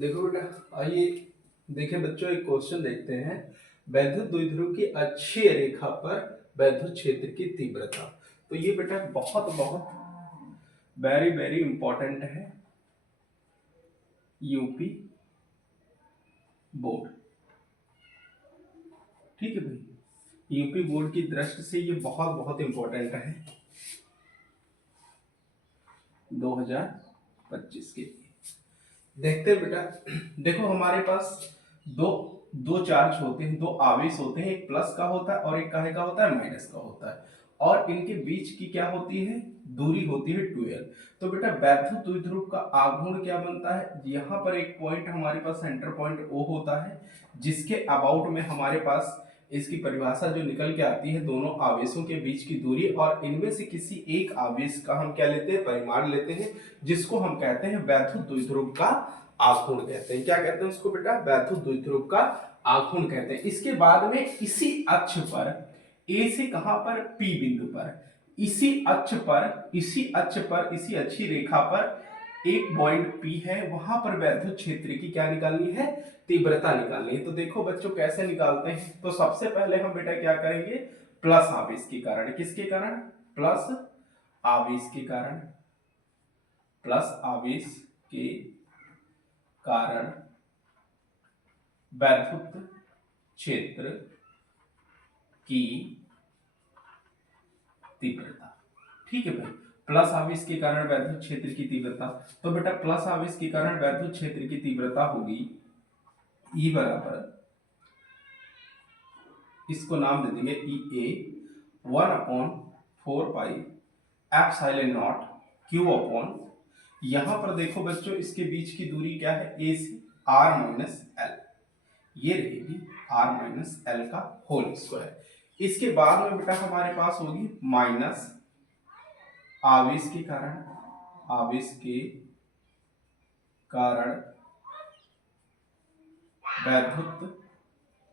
देखो बेटा, आइए देखें बच्चों, एक क्वेश्चन देखते हैं। वैद्युत द्विध्रुव की अक्षीय रेखा पर वैद्युत क्षेत्र की तीव्रता। तो ये बेटा बहुत बहुत वेरी वेरी इंपॉर्टेंट है यूपी बोर्ड। ठीक है भाई, यूपी बोर्ड की दृष्टि से ये बहुत बहुत इंपॉर्टेंट है 2025 के लिए। देखते हैं बेटा, देखो हमारे पास दो दो चार्ज होते हैं, दो आवेश होते हैं, एक प्लस का होता है और एक काहे का होता है, माइनस का होता है। और इनके बीच की क्या होती है, दूरी होती है 12। तो बेटा वैद्युत द्विध्रुव का आघूर्ण क्या बनता है, यहाँ पर एक पॉइंट हमारे पास सेंटर पॉइंट O होता है, जिसके अबाउट में हमारे पास इसकी परिभाषा जो निकल के आती है, दोनों आवेशों के बीच की दूरी, और इनमें से किसी एक आवेश का हम क्या लेते हैं, परिमाण लेते हैं, जिसको हम कहते हैं वैद्युत द्विध्रुव का आघूर्ण कहते हैं। क्या कहते हैं उसको बेटा, वैद्युत द्विध्रुव का आघूर्ण कहते हैं। इसके बाद में इसी अक्ष पर ए से कहां पर, पी बिंदु पर, इसी अक्ष पर इसी अच्छी रेखा पर एक पॉइंट पी है, वहां पर वैद्युत क्षेत्र की क्या निकालनी है, तीव्रता निकालनी है। तो देखो बच्चों कैसे निकालते हैं। तो सबसे पहले हम बेटा क्या करेंगे, प्लस आवेश के कारण, किसके कारण, प्लस आवेश के कारण, प्लस आवेश के कारण वैद्युत क्षेत्र की तीव्रता। ठीक है भाई, प्लस आवेश के कारण वैद्युत क्षेत्र की तीव्रता। तो बेटा प्लस आवेश के कारण वैद्युत क्षेत्र की तीव्रता होगी E बराबर, इसको नाम दे देंगे ई ए 1/4 pi epsilon not Q upon, यहां पर देखो बच्चों इसके बीच की दूरी क्या है, ए से आर माइनस एल, ये रहेगी आर माइनस एल का होल स्क्वायर। इसके बाद में बेटा हमारे पास होगी माइनस आवेश के कारण, आवेश के कारण वैद्युत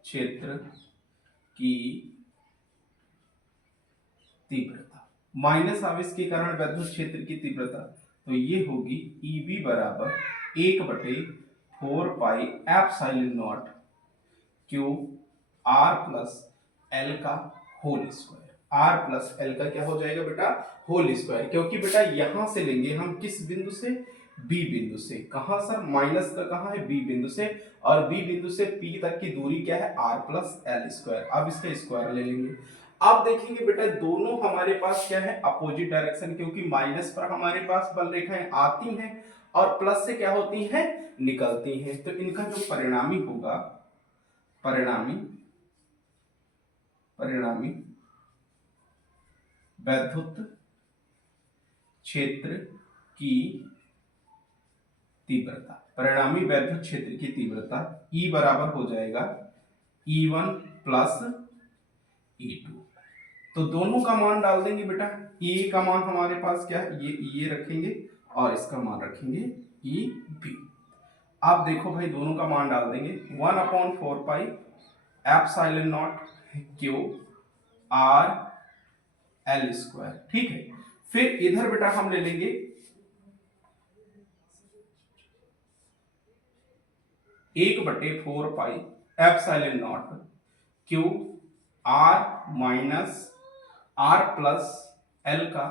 क्षेत्र की तीव्रता, माइनस आवेश के कारण वैद्युत क्षेत्र की तीव्रता, तो ये होगी Eb बराबर 1/4 pi epsilon not Q r plus L का whole square. R plus L का क्या हो जाएगा बेटा, होल स्क्वायर, क्योंकि बेटा यहां से लेंगे हम किस बिंदु से, बी बिंदु से। कहां सर, माइनस का कहां है, बी बिंदु से, और बी बिंदु से पी तक की दूरी क्या है, आर प्लस एल स्क्वायर। अब इसका स्क्वायर ले लेंगे। अब देखेंगे बेटा दोनों हमारे पास क्या है, अपोजिट डायरेक्शन, क्योंकि माइनस पर हमारे पास बल रेखाएं आती हैं और प्लस से क्या होती हैं, निकलती हैं। तो इनका जो परिणामी होगा, परिणामी परिणामी वैद्युत क्षेत्र की तीव्रता, परिणामी वैद्युत क्षेत्र की तीव्रता E बराबर हो जाएगा E1 प्लस E2। तो दोनों का मान डाल देंगे बेटा। E का मान हमारे पास क्या है, ये रखेंगे और इसका मान रखेंगे EB। अब देखो भाई दोनों का मान डाल देंगे, 1/4 pi epsilon not Q R L square. ठीक है, फिर इधर बेटा हम ले लेंगे 1/4 pi epsilon not Q R minus R plus L का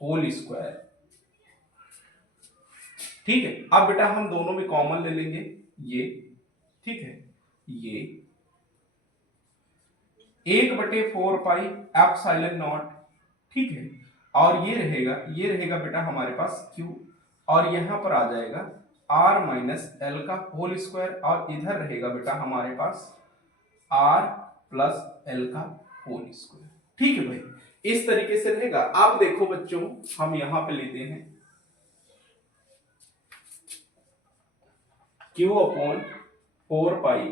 होल स्क्वायर। ठीक है, अब बेटा हम दोनों में कॉमन ले लेंगे ये, ठीक है, ये 1/4 पाई एप्सिलॉन नॉट, ठीक है, और ये रहेगा बेटा हमारे पास Q, और यहां पर आ जाएगा R माइनस एल का होल स्क्वायर, और इधर रहेगा बेटा हमारे पास R प्लस एल का होल स्क्वायर। ठीक है भाई, इस तरीके से रहेगा। अब देखो बच्चों हम यहां पे लेते हैं Q upon 4 pi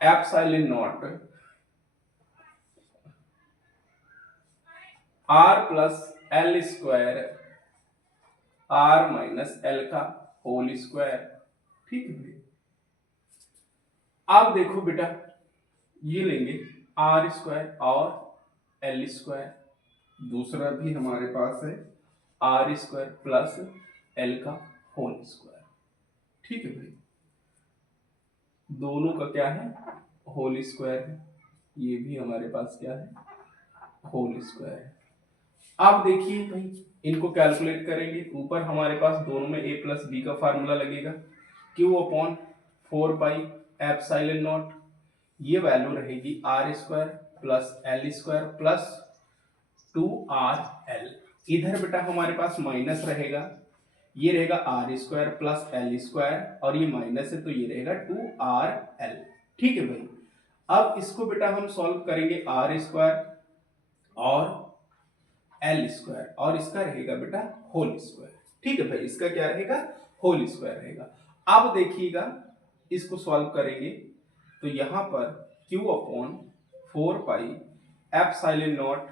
epsilon not R plus L square R minus L का होल स्क्वायर। ठीक है भाई, अब देखो बेटा ये लेंगे आर स्क्वायर और एल स्क्वायर, दूसरा भी हमारे पास है आर स्क्वायर प्लस एल का होल स्क्वायर। ठीक है भाई, दोनों का क्या है, होल स्क्वायर है, ये भी हमारे पास क्या है, होल स्क्वायर है। अब देखिए भाई, इनको कैलकुलेट करेंगे, ऊपर हमारे पास दोनों में a प्लस बी का फार्मूला लगेगा, q upon 4 pi epsilon not, ये वैल्यू रहेगी R square plus L square plus 2rl। इधर बेटा हमारे पास माइनस रहेगा, ये रहेगा R square plus L square, और ये माइनस है तो ये रहेगा 2rl। ठीक है भाई, अब इसको बेटा हम सॉल्व करेंगे आर स्क्वायर और एल स्क्वायर, और इसका रहेगा बेटा होल स्क्वायर। ठीक है भाई, इसका क्या रहेगा, होल स्क्वायर रहेगा। अब देखिएगा, इसको सॉल्व करेंगे तो यहां पर q upon 4 pi epsilon not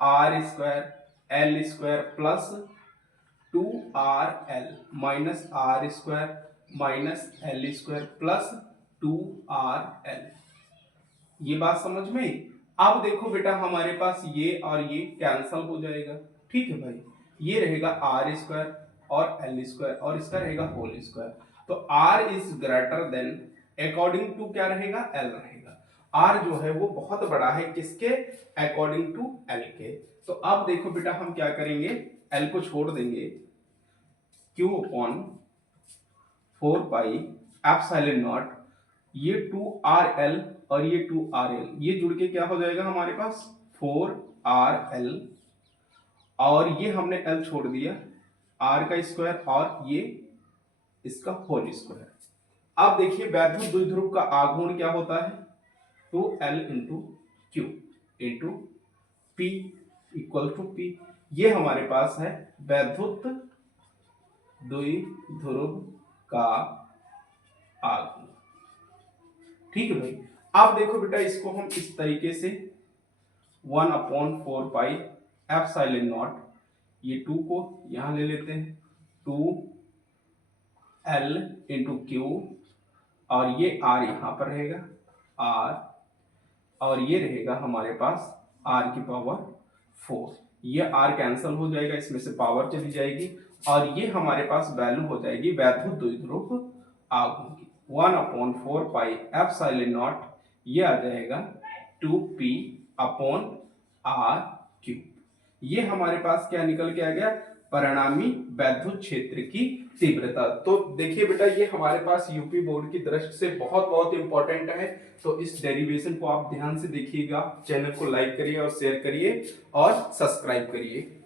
R square L square plus 2rl minus R square minus L square plus 2rl। ये बात समझ में आई? अब देखो बेटा, हमारे पास ये और ये कैंसल हो जाएगा। ठीक है भाई, ये रहेगा आर स्क्वायर और एल स्क्वायर, और इसका रहेगा होल स्क्वायर। तो R is greater than, according to क्या रहेगा, एल रहेगा। आर जो है वो बहुत बड़ा है किसके, अकॉर्डिंग टू एल के। तो अब देखो बेटा, हम क्या करेंगे, एल को छोड़ देंगे, Q upon 4 pi epsilon not, ये 2rl और ये 2rl, ये जुड़ के क्या हो जाएगा हमारे पास 4rl, और ये हमने l छोड़ दिया, r का स्क्वायर और ये इसका होल स्क्वायर। अब देखिए, वैद्युत द्विध्रुव का आघूर्ण क्या होता है, 2l into Q into P equal to P. ये हमारे पास है वैद्युत द्विध्रुव का आघूर्ण। ठीक है भाई, अब देखो बेटा, इसको हम इस तरीके से 1/4 पाई एप्सिलॉन नॉट, ये 2 को यहां ले लेते हैं, 2l इंटू क्यू, और ये r यहां पर रहेगा r, और ये रहेगा हमारे पास r की पावर 4। ये r कैंसल हो जाएगा, इसमें से पावर चली जाएगी, और ये हमारे पास वैल्यू हो जाएगी वैद्युत द्विध्रुव आघूर्ण की, 1/4 पाई एप्सिलॉन नॉट, ये आ जाएगा 2p अपॉन r क्यूब। ये हमारे पास क्या निकल के आ गया, परिणामी वैद्युत क्षेत्र की तीव्रता। तो देखिए बेटा, ये हमारे पास यूपी बोर्ड की दृष्टि से बहुत बहुत इंपॉर्टेंट है, तो इस डेरिवेशन को आप ध्यान से देखिएगा। चैनल को लाइक करिए और शेयर करिए और सब्सक्राइब करिए।